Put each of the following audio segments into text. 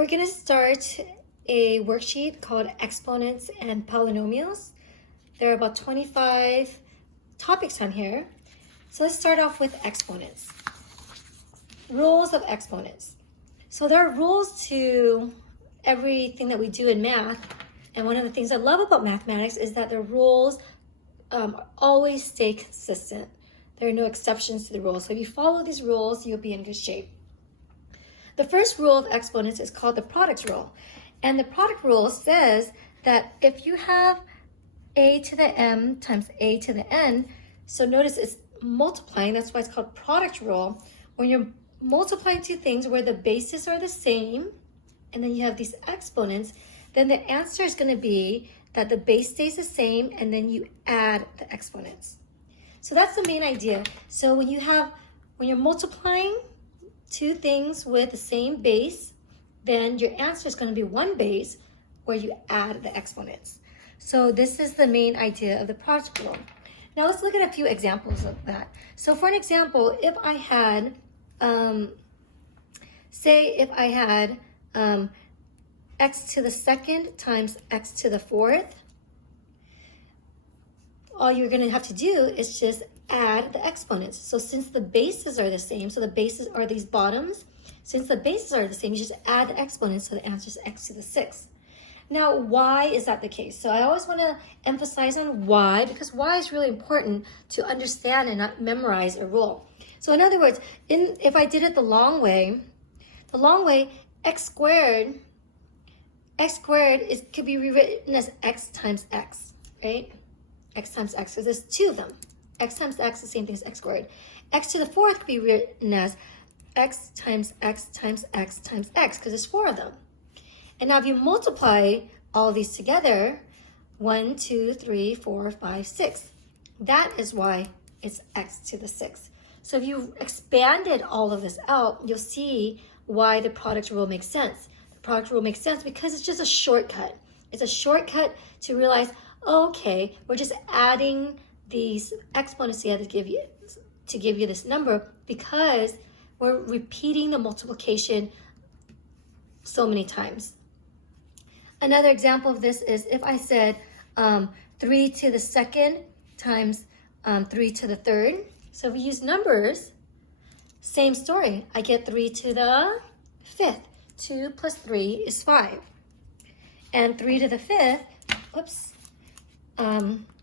We're going to start a worksheet called Exponents and Polynomials. There are about 25 topics on here. So let's start off with exponents. Rules of exponents. So there are rules to everything that we do in math. And one of the things I love about mathematics is that the rules always stay consistent. There are no exceptions to the rules. So if you follow these rules, you'll be in good shape. The first rule of exponents is called the product rule. And the product rule says that if you have a to the m times a to the n, so notice it's multiplying, that's why it's called product rule. When you're multiplying two things where the bases are the same, and then you have these exponents, then the answer is going to be that the base stays the same, and then you add the exponents. So that's the main idea. So when you're multiplying two things with the same base, then your answer is going to be one base where you add the exponents. So this is the main idea of the product rule. Now let's look at a few examples of that. So for an example, if I had, x to the second times x to the fourth, all you're going to have to do is just add the exponents. So since the bases are the same, so the bases are these bottoms, since the bases are the same, you just add the exponents, so the answer is x to the sixth. Now, why is that the case? So I always want to emphasize on why, because why is really important to understand and not memorize a rule. So in other words, if I did it the long way, x squared could be rewritten as x times x, right? X times x, because there's two of them. X times x is the same thing as x squared. X to the fourth could be written as x times x times x times x, because there's four of them. And now if you multiply all of these together, 1, 2, 3, 4, 5, 6, that is why it's x to the sixth. So if you expanded all of this out, you'll see why the product rule makes sense. The product rule makes sense because it's just a shortcut. It's a shortcut to realize, okay, we're just adding these exponents together to give you this number because we're repeating the multiplication so many times. Another example of this is if I said 3 to the second times 3 to the third. So if we use numbers, same story. I get 3 to the fifth. 2 plus 3 is 5. And 3 to the fifth,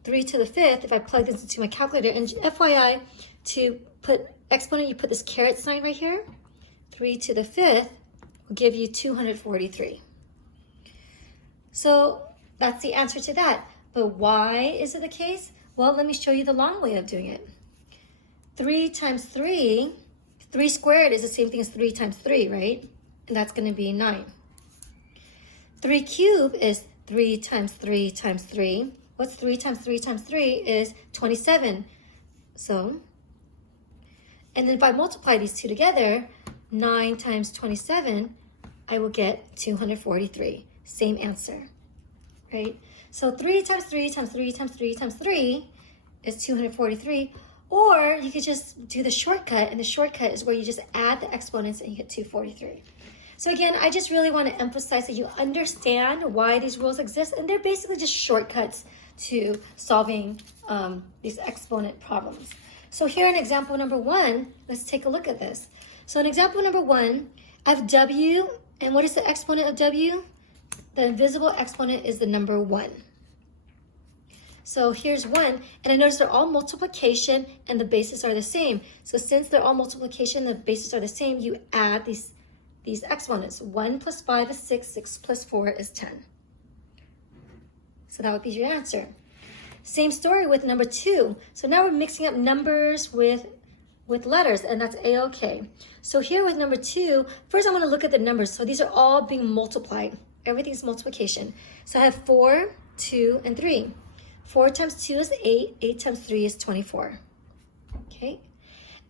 3 to the fifth, if I plug this into my calculator, and FYI, to put exponent, you put this caret sign right here. 3 to the fifth will give you 243. So that's the answer to that. But why is it the case? Well, let me show you the long way of doing it. 3 times 3, 3 squared is the same thing as 3 times 3, right? And that's going to be 9. 3 cubed is 3 times 3 times 3. What's 3 times 3 times 3 is 27. So, and then if I multiply these two together, 9 times 27, I will get 243. Same answer, right? So 3 times 3 times 3 times 3 times 3 is 243. Or you could just do the shortcut, and the shortcut is where you just add the exponents and you get 243. So again, I just really want to emphasize that you understand why these rules exist, and they're basically just shortcuts to solving these exponent problems. So here in example number 1, let's take a look at this. So in example number 1, I have w, and what is the exponent of w? The invisible exponent is the number 1. So here's 1, and I notice they're all multiplication and the bases are the same. So since they're all multiplication, the bases are the same, you add these exponents. 1 plus 5 is 6, 6 plus 4 is 10. So that would be your answer. Same story with number 2. So now we're mixing up numbers with letters, and that's A-okay. So here with number 2, first I want to look at the numbers. So these are all being multiplied. Everything's multiplication. So I have 4, 2, and 3. 4 times 2 is 8. 8 times 3 is 24. Okay?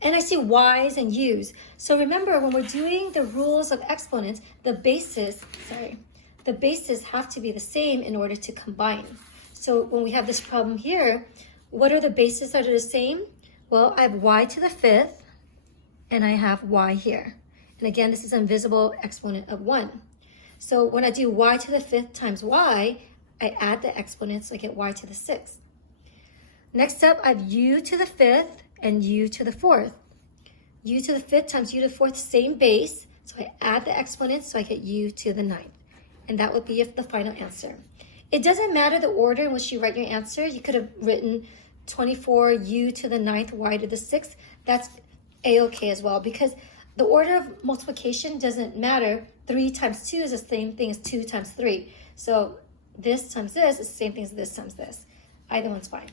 And I see y's and u's. So remember, when we're doing the rules of exponents, the bases have to be the same in order to combine. So when we have this problem here, what are the bases that are the same? Well, I have y to the fifth, and I have y here. And again, this is an invisible exponent of 1. So when I do y to the 5th times y, I add the exponents, so I get y to the 6th. Next up, I have u to the 5th and u to the 4th. U to the 5th times u to the 4th, same base, so I add the exponents, so I get u to the 9th. And that would be the final answer. It doesn't matter the order in which you write your answer. You could have written 24 u to the 9th, y to the 6th. That's a-okay as well, because the order of multiplication doesn't matter. 3 times 2 is the same thing as 2 times 3. So this times this is the same thing as this times this. Either one's fine.